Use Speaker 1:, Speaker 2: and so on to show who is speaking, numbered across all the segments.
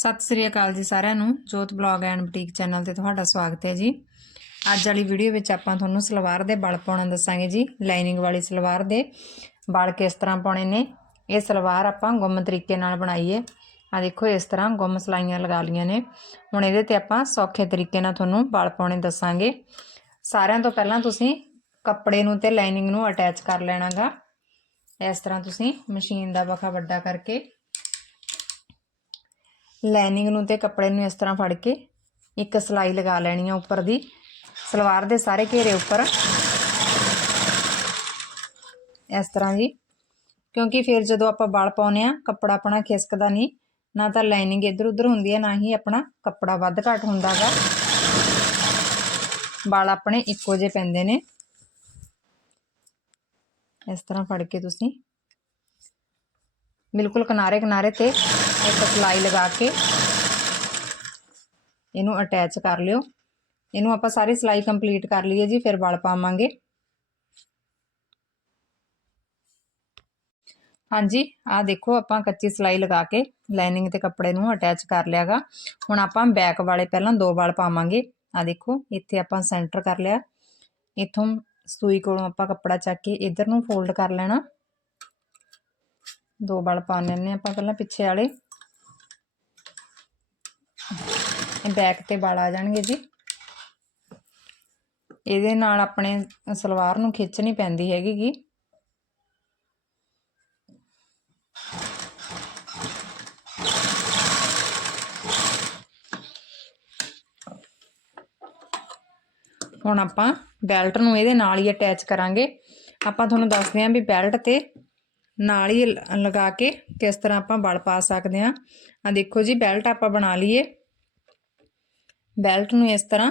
Speaker 1: ਸਤਿ ਸ੍ਰੀ ਅਕਾਲ ਜੀ ਸਾਰਿਆਂ ਨੂੰ। ਜੋਤ ਬਲੌਗ ਐਂਡ ਬੁਟੀਕ ਚੈਨਲ ਤੇ ਤੁਹਾਡਾ ਸਵਾਗਤ ਹੈ ਜੀ। ਅੱਜ ਵਾਲੀ ਵੀਡੀਓ ਵਿੱਚ ਆਪਾਂ ਤੁਹਾਨੂੰ ਸਲਵਾਰ ਦੇ ਬਲ ਪਾਉਣਾ ਦੱਸਾਂਗੇ ਜੀ। ਲਾਈਨਿੰਗ ਵਾਲੀ ਸਲਵਾਰ ਦੇ ਬਲ ਕਿਸ ਤਰ੍ਹਾਂ ਪਾਉਣੇ ਨੇ। ਇਹ ਸਲਵਾਰ ਆਪਾਂ ਗੁੰਮ ਤਰੀਕੇ ਨਾਲ ਬਣਾਈ ਹੈ ਆ ਦੇਖੋ, ਇਸ ਤਰ੍ਹਾਂ ਗੁੰਮ ਸਲਾਈਆਂ ਲਗਾ ਲੀਆਂ ਨੇ। ਹੁਣ ਇਹਦੇ ਤੇ ਆਪਾਂ ਸੌਖੇ ਤਰੀਕੇ ਨਾਲ ਤੁਹਾਨੂੰ ਬਲ ਪਾਉਣੇ ਦੱਸਾਂਗੇ। ਸਾਰਿਆਂ ਤੋਂ ਪਹਿਲਾਂ ਤੁਸੀਂ ਕੱਪੜੇ ਨੂੰ ਤੇ ਲਾਈਨਿੰਗ ਨੂੰ ਅਟੈਚ ਕਰ ਲੈਣਾਗਾ। ਇਸ ਤਰ੍ਹਾਂ ਤੁਸੀਂ ਮਸ਼ੀਨ ਦਾ ਬਖਾ ਵੱਡਾ ਕਰਕੇ ਲਾਈਨਿੰਗ ਨੂੰ ਤੇ ਕੱਪੜੇ ਨੂੰ ਇਸ ਤਰ੍ਹਾਂ ਫੜ ਕੇ ਇੱਕ ਸਲਾਈ ਲਗਾ ਲੈਣੀ ਆ ਉੱਪਰ ਦੀ। ਸਲਵਾਰ ਦੇ ਸਾਰੇ ਘੇਰੇ ਉੱਪਰ। ਇਸ ਤਰ੍ਹਾਂ ਜੀ। ਕਿਉਂਕਿ ਫਿਰ ਜਦੋਂ ਆਪਾਂ ਵਲ ਪਾਉਨੇ ਆ ਕੱਪੜਾ ਆਪਣਾ ਖਿਸਕਦਾ ਨਹੀਂ, ਨਾ ਤਾਂ ਲਾਈਨਿੰਗ ਇੱਧਰ ਉੱਧਰ ਹੁੰਦੀ ਹੈ, ਨਾ ਹੀ ਆਪਣਾ ਕੱਪੜਾ ਵੱਧ ਘੱਟ ਹੁੰਦਾਗਾ ਵਾਲ ਆਪਣੇ ਇੱਕੋ ਜਿਹੇ ਪੈਂਦੇ ਨੇ। ਇਸ ਤਰ੍ਹਾਂ ਫੜ ਕੇ ਤੁਸੀਂ। ਬਿਲਕੁਲ ਕਿਨਾਰੇ ਕਿਨਾਰੇ ਤੇ ਇੱਕ ਸਲਾਈ ਲਗਾ ਕੇ ਇਹਨੂੰ ਅਟੈਚ ਕਰ ਲਿਓ। ਇਹਨੂੰ ਆਪਾਂ ਸਾਰੀ ਸਲਾਈ ਕੰਪਲੀਟ ਕਰ ਲਈਏ ਜੀ, ਫਿਰ ਵਲ ਪਾਵਾਂਗੇ। ਹਾਂਜੀ ਆ ਦੇਖੋ ਆਪਾਂ ਕੱਚੀ ਸਲਾਈ ਲਗਾ ਕੇ ਲਾਈਨਿੰਗ ਤੇ ਕੱਪੜੇ ਨੂੰ ਅਟੈਚ ਕਰ ਲਿਆਗਾ। ਹੁਣ ਆਪਾਂ ਬੈਕ ਵਾਲੇ ਪਹਿਲਾਂ ਦੋ ਵਲ ਪਾਵਾਂਗੇ। ਆ ਦੇਖੋ, ਇੱਥੇ ਆਪਾਂ ਸੈਂਟਰ ਕਰ ਲਿਆ। ਇਥੋਂ ਸੂਈ ਕੋਲੋਂ ਆਪਾਂ ਕੱਪੜਾ ਚੱਕ ਕੇ ਇਧਰ ਨੂੰ ਫੋਲਡ ਕਰ ਲੈਣਾ। ਦੋ ਵਲ ਪਾ ਲੈਣੇ ਆਪਾਂ ਪਹਿਲਾਂ ਪਿੱਛੇ ਵਾਲੇ ਇਹ ਬੈਕ ਤੇ ਵਲ ਆ ਜਾਣਗੇ ਜੀ। ਇਹਦੇ ਨਾਲ ਆਪਣੇ ਸਲਵਾਰ ਨੂੰ ਖਿੱਚਣੀ ਪੈਂਦੀ ਹੈਗੀ ਗੀ। ਹੁਣ ਆਪਾਂ ਬੈਲਟ ਨੂੰ ਇਹਦੇ ਨਾਲ ਹੀ ਅਟੈਚ ਕਰਾਂਗੇ। ਆਪਾਂ ਤੁਹਾਨੂੰ ਦੱਸਦੇ ਆਂ ਵੀ ਬੈਲਟ ਤੇ ਨਾਲ ਹੀ ਲਗਾ ਕੇ ਕਿਸ ਤਰ੍ਹਾਂ ਆਪਾਂ ਬਲ ਪਾ ਸਕਦੇ ਆਂ ਆ ਦੇਖੋ ਜੀ, ਬੈਲਟ ਆਪਾਂ ਬਣਾ ਲਈਏ। ਬੈਲਟ ਨੂੰ ਇਸ ਤਰ੍ਹਾਂ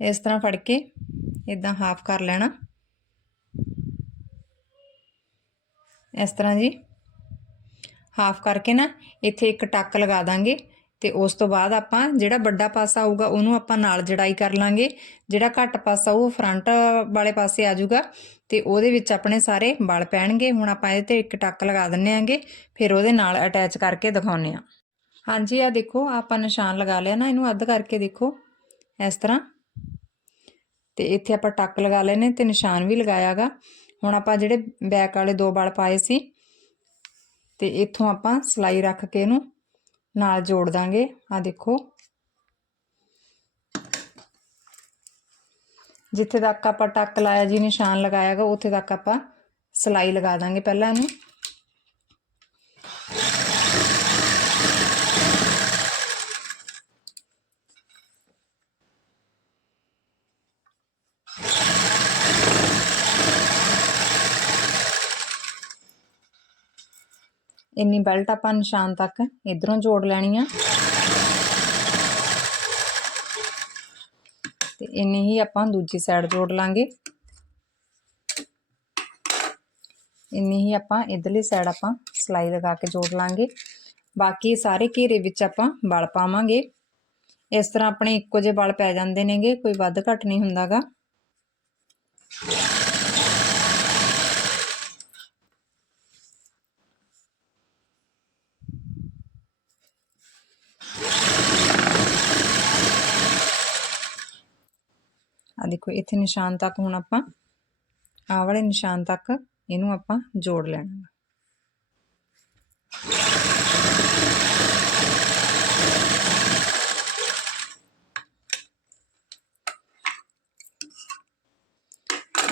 Speaker 1: ਇਸ ਤਰ੍ਹਾਂ ਫੜ ਕੇ ਇਦਾਂ ਹਾਫ ਕਰ ਲੈਣਾ। ਇਸ ਤਰ੍ਹਾਂ ਜੀ ਹਾਫ ਕਰਕੇ ਨਾ ਇੱਥੇ ਇੱਕ ਟੱਕ ਲਗਾ ਦਾਂਗੇ ਤੇ ਉਸ ਤੋਂ ਬਾਅਦ ਆਪਾਂ ਜਿਹੜਾ ਵੱਡਾ ਪਾਸਾ ਆਊਗਾ ਉਹਨੂੰ ਆਪਾਂ ਨਾਲ ਜੜਾਈ ਕਰ ਲਾਂਗੇ। ਜਿਹੜਾ ਘੱਟ ਪਾਸਾ ਉਹ ਫਰੰਟ ਵਾਲੇ ਪਾਸੇ ਆ ਜਾਊਗਾ ਤੇ ਉਹਦੇ ਵਿੱਚ ਆਪਣੇ ਸਾਰੇ ਵਲ ਪੈਣਗੇ। ਹੁਣ ਆਪਾਂ ਇਹਦੇ ਤੇ ਇੱਕ ਟੱਕ ਲਗਾ ਦਿੰਨੇ ਆਂਗੇ ਫਿਰ ਉਹਦੇ ਨਾਲ ਅਟੈਚ ਕਰਕੇ ਦਿਖਾਉਨੇ ਆ ਹਾਂਜੀ ਆ ਦੇਖੋ, ਆਪਾਂ ਨਿਸ਼ਾਨ ਲਗਾ ਲਿਆ ਨਾ, ਇਹਨੂੰ ਅੱਧ ਕਰਕੇ ਦੇਖੋ, ਇਸ ਤਰ੍ਹਾਂ। ਤੇ ਇੱਥੇ ਆਪਾਂ ਟੱਕ ਲਗਾ ਲਏ ਨੇ ਤੇ ਨਿਸ਼ਾਨ ਵੀ ਲਗਾਇਆਗਾ। ਹੁਣ ਆਪਾਂ ਜਿਹੜੇ ਬੈਕ ਵਾਲੇ ਦੋ ਵਲ ਪਾਏ ਸੀ, ਤੇ ਇੱਥੋਂ ਆਪਾਂ ਸਲਾਈ ਰੱਖ ਕੇ ਇਹਨੂੰ ਨਾਲ ਜੋੜ ਦਾਂਗੇ। ਆ ਦੇਖੋ। ਜਿੱਥੇ ਤੱਕ ਆਪਾਂ ਟੱਕ ਲਾਇਆ ਜੀ, ਨਿਸ਼ਾਨ ਲਗਾਇਆਗਾ, ਉੱਥੇ ਤੱਕ ਆਪਾਂ ਸਲਾਈ ਲਗਾ ਦਾਂਗੇ ਪਹਿਲਾਂ ਇਹਨੂੰ। ਇੰਨੀ ਬੈਲਟ ਆਪਾਂ ਨਿਸ਼ਾਨ ਤੱਕ ਇਧਰੋਂ ਜੋੜ ਲੈਣੀ ਆ। ਤੇ ਇੰਨੀ ਹੀ ਆਪਾਂ ਦੂਜੀ ਸਾਈਡ ਜੋੜ ਲਾਂਗੇ। ਇੰਨੀ ਹੀ ਆਪਾਂ ਇਧਰਲੀ ਸਾਈਡ ਆਪਾਂ ਸਲਾਈ ਲਗਾ ਕੇ ਜੋੜ ਲਾਂਗੇ। ਬਾਕੀ ਸਾਰੇ ਘੇਰੇ ਵਿੱਚ ਆਪਾਂ ਵਲ ਪਾਵਾਂਗੇ। ਇਸ ਤਰ੍ਹਾਂ ਆਪਣੇ ਇੱਕੋ ਜਿਹੇ ਵਲ ਪੈ ਜਾਂਦੇ ਨੇਗੇ, ਕੋਈ ਵੱਧ ਘੱਟ ਨਹੀਂ ਹੁੰਦਾਗਾ। ਦੇਖੋ, ਇੱਥੇ ਨਿਸ਼ਾਨ ਤੱਕ ਹੁਣ ਆਪਾਂ ਆਹ ਵਾਲੇ ਨਿਸ਼ਾਨ ਤੱਕ ਇਹਨੂੰ ਆਪਾਂ ਜੋੜ ਲੈਣਾ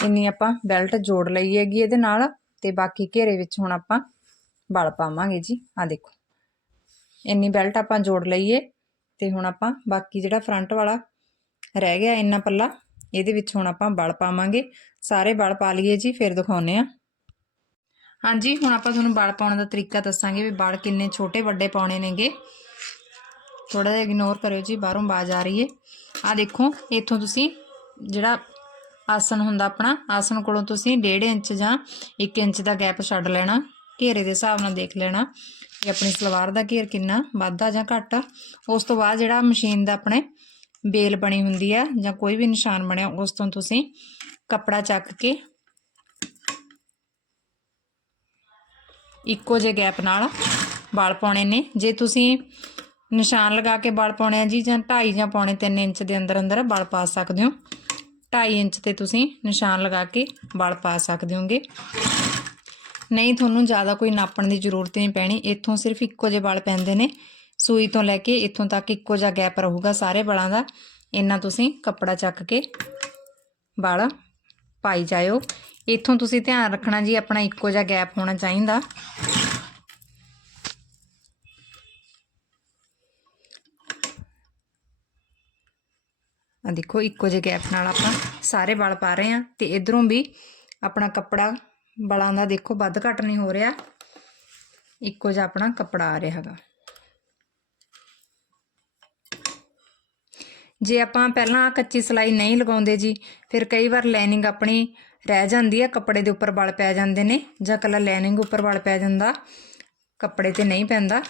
Speaker 1: ਇੰਨੀ ਆਪਾਂ ਬੈਲਟ ਜੋੜ ਲਈ ਹੈਗੀ ਇਹਦੇ ਨਾਲ ਤੇ ਬਾਕੀ ਘੇਰੇ ਵਿੱਚ ਹੁਣ ਆਪਾਂ ਬਲ ਪਾਵਾਂਗੇ ਜੀ। ਆ ਦੇਖੋ, ਇੰਨੀ ਬੈਲਟ ਆਪਾਂ ਜੋੜ ਲਈਏ ਤੇ ਹੁਣ ਆਪਾਂ ਬਾਕੀ ਜਿਹੜਾ ਫਰੰਟ ਵਾਲਾ ਰਹਿ ਗਿਆ, ਇੰਨਾ ਪੱਲਾ ਇਹਦੇ ਵਿੱਚ ਹੁਣ ਆਪਾਂ ਵਲ ਪਾਵਾਂਗੇ। ਸਾਰੇ ਵਲ ਪਾ ਲਈਏ ਜੀ, ਫਿਰ ਦਿਖਾਉਨੇ ਆ ਹਾਂਜੀ, ਹੁਣ ਆਪਾਂ ਤੁਹਾਨੂੰ ਵਲ ਪਾਉਣ ਦਾ ਤਰੀਕਾ ਦੱਸਾਂਗੇ ਵੀ ਵਲ ਕਿੰਨੇ ਛੋਟੇ ਵੱਡੇ ਪਾਉਣੇ ਨੇਗੇ। ਥੋੜਾ ਜਿਹਾ ਇਗਨੋਰ ਕਰਿਓ ਜੀ, ਬਾਹਰੋਂ ਬਾਜ਼ ਆ ਰਹੀ ਏ ਆ ਦੇਖੋ, ਇੱਥੋਂ ਤੁਸੀਂ ਜਿਹੜਾ ਆਸਨ ਹੁੰਦਾ ਆਪਣਾ ਆਸਨ ਕੋਲੋਂ ਤੁਸੀਂ 1.5 ਇੰਚ ਜਾਂ 1 ਇੰਚ ਦਾ ਗੈਪ ਛੱਡ ਲੈਣਾ, ਘੇਰੇ ਦੇ ਹਿਸਾਬ ਨਾਲ ਦੇਖ ਲੈਣਾ ਕਿ ਆਪਣੀ ਸਲਵਾਰ ਦਾ ਘੇਰ ਕਿੰਨਾ ਵੱਧਾ ਜਾਂ ਘੱਟ ਆ। ਉਸ ਤੋਂ ਬਾਅਦ ਜਿਹੜਾ ਮਸ਼ੀਨ ਦਾ ਆਪਣੇ ਬੇਲ ਬਣੀ ਹੁੰਦੀ ਆ ਜਾਂ ਕੋਈ ਵੀ ਨਿਸ਼ਾਨ ਬਣਿਆ, ਉਸ ਤੋਂ ਤੁਸੀਂ ਕੱਪੜਾ ਚੱਕ ਕੇ ਇੱਕੋ ਜਿਹੇ ਗੈਪ ਨਾਲ ਵਾਲ ਪਾਉਣੇ ਨੇ। ਜੇ ਤੁਸੀਂ ਨਿਸ਼ਾਨ ਲਗਾ ਕੇ ਵਾਲ ਪਾਉਣੇ ਆ ਜੀ ਜਾਂ 2.5 ਜਾਂ ਪੌਣੇ 3 ਇੰਚ ਦੇ ਅੰਦਰ ਅੰਦਰ ਵਾਲ ਪਾ ਸਕਦੇ ਹੋ। 2.5 ਇੰਚ ਤੇ ਤੁਸੀਂ ਨਿਸ਼ਾਨ ਲਗਾ ਕੇ ਵਾਲ ਪਾ ਸਕਦੇ ਹੋਗੇ। ਨਹੀਂ, ਤੁਹਾਨੂੰ ਜ਼ਿਆਦਾ ਕੋਈ ਨਾਪਣ ਦੀ ਜ਼ਰੂਰਤ ਨਹੀਂ ਪੈਣੀ। ਇੱਥੋਂ ਸਿਰਫ ਇੱਕੋ ਜਿਹੇ ਵਾਲ ਪੈਂਦੇ ਨੇ। ਸੂਈ ਤੋਂ ਲੈ ਕੇ ਇੱਥੋਂ ਤੱਕ ਇੱਕੋ ਜਿਹਾ ਗੈਪ ਰਹੂਗਾ ਸਾਰੇ ਵਾਲਾਂ ਦਾ। ਇੰਨਾ ਤੁਸੀਂ ਕੱਪੜਾ ਚੱਕ ਕੇ ਵਾਲ ਪਾਈ ਜਾਇਓ। ਇੱਥੋਂ ਤੁਸੀਂ ਧਿਆਨ ਰੱਖਣਾ ਜੀ, ਆਪਣਾ ਇੱਕੋ ਜਿਹਾ ਗੈਪ ਹੋਣਾ ਚਾਹੀਦਾ। ਆ ਦੇਖੋ, ਇੱਕੋ ਜਿਹੇ ਗੈਪ ਨਾਲ ਆਪਾਂ ਸਾਰੇ ਵਾਲ ਪਾ ਰਹੇ ਆ ਤੇ ਇਧਰੋਂ ਵੀ ਆਪਣਾ ਕੱਪੜਾ ਵਾਲਾਂ ਦਾ ਦੇਖੋ, ਵੱਧ ਘੱਟ ਨਹੀਂ ਹੋ ਰਿਹਾ। ਇੱਕੋ ਜਿਹਾ ਆਪਣਾ ਕੱਪੜਾ ਆ ਰਿਹਾ ਹੈਗਾ। ਜੇ ਆਪਾਂ ਪਹਿਲਾਂ ਕੱਚੀ ਸਲਾਈ ਨਹੀਂ ਲਗਾਉਂਦੇ ਜੀ, ਫਿਰ ਕਈ ਵਾਰ ਲਾਈਨਿੰਗ ਆਪਣੀ ਰਹਿ ਜਾਂਦੀ ਹੈ ਕੱਪੜੇ ਦੇ ਉੱਪਰ ਵਲ ਪੈ ਜਾਂਦੇ ਨੇ ਜਾਂ ਕੱਲਾ ਲਾਈਨਿੰਗ ਉੱਪਰ ਵਲ ਪੈ ਜਾਂਦਾ, ਕੱਪੜੇ ਤੇ ਨਹੀਂ ਪੈਂਦਾ।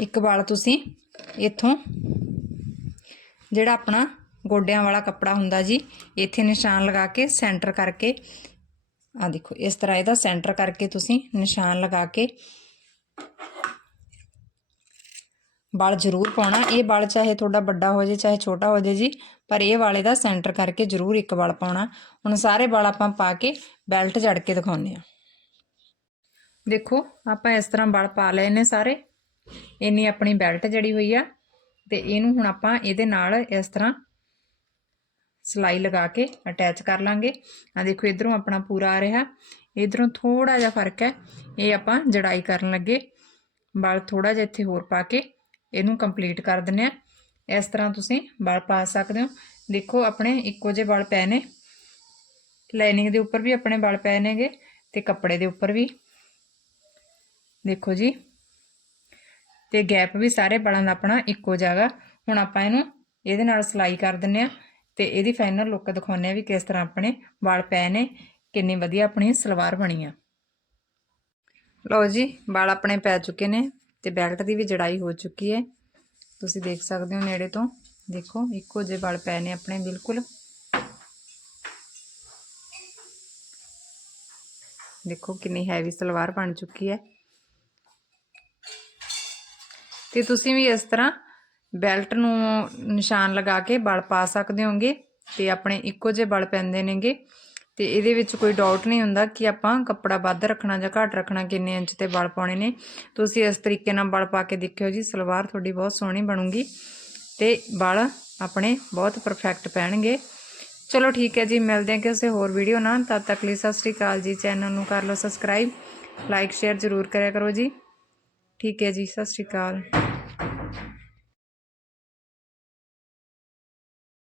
Speaker 1: ਇੱਕ ਵਾਲ ਤੁਸੀਂ ਇੱਥੋਂ ਜਿਹੜਾ ਆਪਣਾ ਗੋਡਿਆਂ ਵਾਲਾ ਕੱਪੜਾ ਹੁੰਦਾ ਜੀ, ਇੱਥੇ ਨਿਸ਼ਾਨ ਲਗਾ ਕੇ ਸੈਂਟਰ ਕਰਕੇ ਆ ਦੇਖੋ, ਇਸ ਤਰ੍ਹਾਂ ਇਹਦਾ ਸੈਂਟਰ ਕਰਕੇ ਤੁਸੀਂ ਨਿਸ਼ਾਨ ਲਗਾ ਕੇ ਬਲ ਜ਼ਰੂਰ ਪਾਉਣਾ। ਇਹ ਬਲ ਚਾਹੇ ਤੁਹਾਡਾ ਵੱਡਾ ਹੋ ਜੇ ਚਾਹੇ ਛੋਟਾ ਹੋ ਜੇ ਜੀ, ਪਰ ਇਹ ਵਾਲੇ ਦਾ ਸੈਂਟਰ ਕਰਕੇ ਜ਼ਰੂਰ ਇੱਕ ਬਲ ਪਾਉਣਾ। ਹੁਣ ਸਾਰੇ ਬਲ ਆਪਾਂ ਪਾ ਕੇ ਬੈਲਟ ਜੜ ਕੇ ਦਿਖਾਉਂਦੇ ਆ ਦੇਖੋ, ਆਪਾਂ ਇਸ ਤਰ੍ਹਾਂ ਬਲ ਪਾ ਲਏ ਨੇ ਸਾਰੇ। ਇੰਨੀ ਆਪਣੀ ਬੈਲਟ ਜੜੀ ਹੋਈ ਆ ਤੇ ਇਹਨੂੰ ਹੁਣ ਆਪਾਂ ਇਹਦੇ ਨਾਲ ਇਸ ਤਰ੍ਹਾਂ ਸਲਾਈ ਲਗਾ ਕੇ ਅਟੈਚ ਕਰ ਲਾਂਗੇ। ਆ ਦੇਖੋ, ਇਧਰੋਂ ਆਪਣਾ ਪੂਰਾ ਆ ਰਿਹਾ। ਇਧਰੋਂ ਥੋੜਾ ਜਿਹਾ ਫ਼ਰਕ ਹੈ। ਇਹ ਆਪਾਂ ਜੜਾਈ ਕਰਨ ਲੱਗੇ। ਬਲ ਥੋੜਾ ਜਿਹਾ ਇੱਥੇ ਹੋਰ ਪਾ ਕੇ ਇਹਨੂੰ ਕੰਪਲੀਟ ਕਰ ਦਿੰਨੇ ਆ ਇਸ ਤਰ੍ਹਾਂ ਤੁਸੀਂ ਬਲ ਪਾ ਸਕਦੇ ਹੋ। ਦੇਖੋ, ਆਪਣੇ ਇੱਕੋ ਜਿਹੇ ਬਲ ਪਏ ਨੇ। ਲਾਈਨਿੰਗ ਦੇ ਉੱਪਰ ਵੀ ਆਪਣੇ ਬਲ ਪਏ ਨੇਗੇ ਤੇ ਕੱਪੜੇ ਦੇ ਉੱਪਰ ਵੀ। ਦੇਖੋ ਜੀ। ਤੇ ਗੈਪ ਵੀ ਸਾਰੇ ਬਲਾਂ ਦਾ ਆਪਣਾ ਇੱਕੋ ਜਗ੍ਹਾ ਹੁਣ ਆਪਾਂ ਇਹਨੂੰ ਇਹਦੇ ਨਾਲ ਸਲਾਈ ਕਰ ਦਿੰਨੇ ਆ ਤੇ ਇਹਦੀ ਫਾਈਨਲ ਲੁੱਕ ਦਿਖਾਉਂਦੇ ਆ ਵੀ ਕਿਸ ਤਰ੍ਹਾਂ ਆਪਣੇ ਵਾਲ ਪਏ ਨੇ, ਕਿੰਨੀ ਵਧੀਆ ਆਪਣੀ ਸਲਵਾਰ ਬਣੀ ਆ। ਲਓ ਜੀ, ਵਾਲ ਆਪਣੇ ਪੈ ਚੁੱਕੇ ਨੇ ਤੇ ਬੈਲਟ ਦੀ ਵੀ ਜੜਾਈ ਹੋ ਚੁੱਕੀ ਹੈ ਤੁਸੀਂ ਦੇਖ ਸਕਦੇ ਹੋ ਨੇੜੇ ਤੋਂ, ਦੇਖੋ, ਇੱਕੋ ਜਿਹੇ ਵਾਲ ਪਏ ਨੇ ਆਪਣੇ, ਬਿਲਕੁਲ। ਦੇਖੋ, ਕਿੰਨੀ ਹੈਵੀ ਸਲਵਾਰ ਬਣ ਚੁੱਕੀ ਹੈ ਤੇ ਤੁਸੀਂ ਵੀ ਇਸ ਤਰ੍ਹਾਂ ਬੈਲਟ ਨੂੰ ਨਿਸ਼ਾਨ ਲਗਾ ਕੇ ਬਲ ਪਾ ਸਕਦੇ ਹੋਗੇ ਤੇ ਆਪਣੇ ਇੱਕੋ ਜਿਹੇ ਬਲ ਪੈਂਦੇ ਨੇਗੇ। ਤੇ ਇਹਦੇ ਵਿੱਚ ਕੋਈ ਡਾਊਟ ਨਹੀਂ ਹੁੰਦਾ ਕਿ ਆਪਾਂ ਕੱਪੜਾ ਵੱਧ ਰੱਖਣਾ ਜਾਂ ਘੱਟ ਰੱਖਣਾ, ਕਿੰਨੇ ਇੰਚ ਤੇ ਬਲ ਪਾਉਣੇ ਨੇ। ਤੁਸੀਂ ਇਸ ਤਰੀਕੇ ਨਾਲ ਬਲ ਪਾ ਕੇ ਦੇਖਿਓ ਜੀ, ਸਲਵਾਰ ਤੁਹਾਡੀ ਬਹੁਤ ਸੋਹਣੀ ਬਣੂਗੀ ਤੇ ਬਲ ਆਪਣੇ ਬਹੁਤ ਪਰਫੈਕਟ ਪੈਣਗੇ। ਚਲੋ ਠੀਕ ਹੈ ਜੀ, ਮਿਲਦੇ ਹਾਂ ਕਿਸੇ ਹੋਰ ਵੀਡੀਓ ਨਾਲ। ਤਦ ਤੱਕ ਲਈ ਸਤਿ ਸ਼੍ਰੀ ਅਕਾਲ ਜੀ ਚੈਨਲ ਨੂੰ ਕਰ ਲਓ ਸਬਸਕ੍ਰਾਈਬ ਲਾਈਕ ਸ਼ੇਅਰ ਜ਼ਰੂਰ ਕਰਿਆ ਕਰੋ ਜੀ। ਠੀਕ ਹੈ ਜੀ, ਸਤਿ ਸ਼੍ਰੀ ਅਕਾਲ।